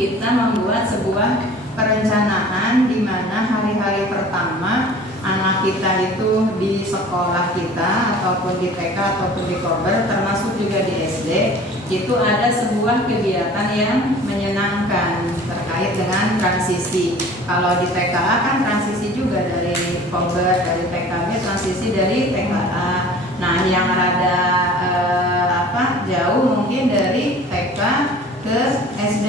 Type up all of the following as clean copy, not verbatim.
kita membuat sebuah perencanaan di mana hari-hari pertama anak kita itu di sekolah kita ataupun di TK ataupun di Kober, termasuk juga di SD, itu ada sebuah kegiatan yang menyenangkan terkait dengan transisi. Kalau di TKA kan transisi juga dari Kober, dari TKB transisi dari TKA. Nah, yang rada jauh mungkin dari TK ke SD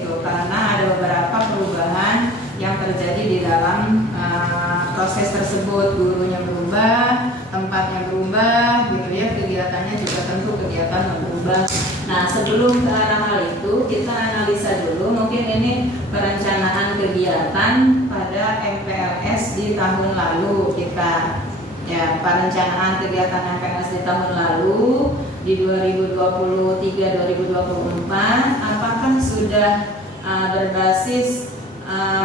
gitu, karena ada beberapa perubahan yang terjadi di dalam proses tersebut. Gurunya berubah, tempatnya berubah gitu ya, kegiatannya juga tentu kegiatan berubah. Nah, sebelum ke arah hal itu kita analisa dulu, mungkin ini perencanaan kegiatan pada MPLS di tahun lalu kita. Ya, perencanaan kegiatan MPLS di tahun lalu di 2023-2024 apakah sudah berbasis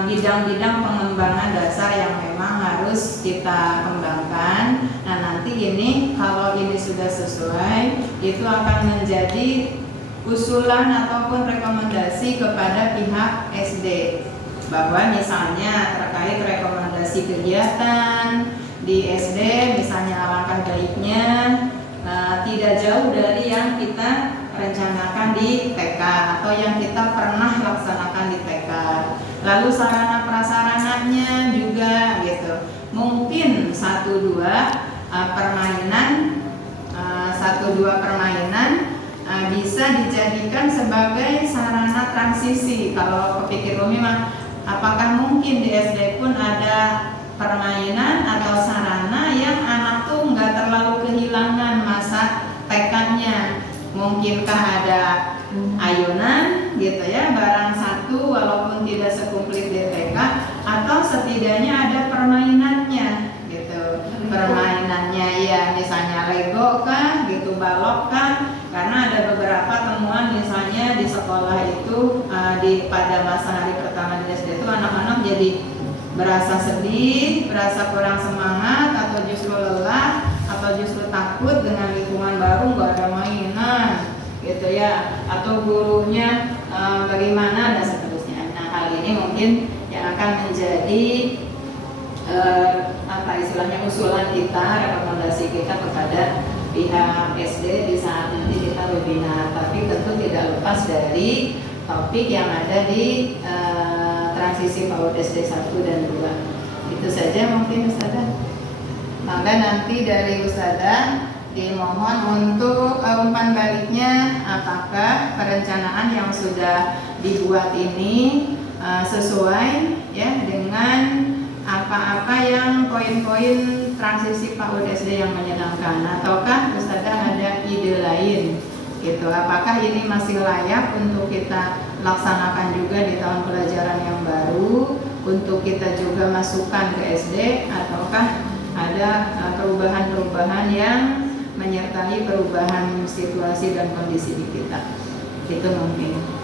bidang-bidang pengembangan dasar yang memang harus kita kembangkan. Nah, nanti ini kalau ini sudah sesuai, itu akan menjadi usulan ataupun rekomendasi kepada pihak SD, bahwa misalnya terkait rekomendasi kegiatan di SD, misalnya alangkah baiknya tidak jauh dari yang kita rencanakan di TK atau yang kita pernah laksanakan di TK. Lalu sarana prasarananya juga gitu. Mungkin 1-2 permainan bisa dijadikan sebagai sarana transisi. Kalau kepikir Umi mah, apakah mungkin di SD pun ada permainan atau sarana yang anak tuh nggak terlalu kehilangan masa TK-nya? Mungkinkah ada ayunan gitu ya, barang satu walaupun tidak sekumplit di TK, atau setidaknya ada permainannya gitu. Permainannya ya misalnya Lego kah gitu, balok kah, karena ada beberapa temuan misalnya di sekolah itu pada masa hari pertama di SD itu anak-anak jadi berasa sedih, berasa kurang semangat, atau justru lelah, atau justru takut dengan lingkungan baru, nggak ada mainan gitu ya, atau gurunya bagaimana dan seterusnya. Nah, hal ini mungkin yang akan menjadi istilahnya usulan kita, rekomendasi kita kepada pihak SD di saat nanti kita webinar. Tapi tentu tidak lepas dari topik yang ada di transisi PAUD SD 1 dan 2. Itu saja mungkin Ustazah. Maka nanti dari Ustazah dimohon untuk umpan baliknya, apakah perencanaan yang sudah dibuat ini sesuai ya dengan apa-apa yang poin-poin transisi PAUD SD yang menyenangkan, ataukah Ustazah ada ide lain gitu. Apakah ini masih layak untuk kita laksanakan juga di tahun pelajaran yang baru, untuk kita juga masukkan ke SD, ataukah ada perubahan-perubahan yang menyertai perubahan situasi dan kondisi di kita. Itu mungkin.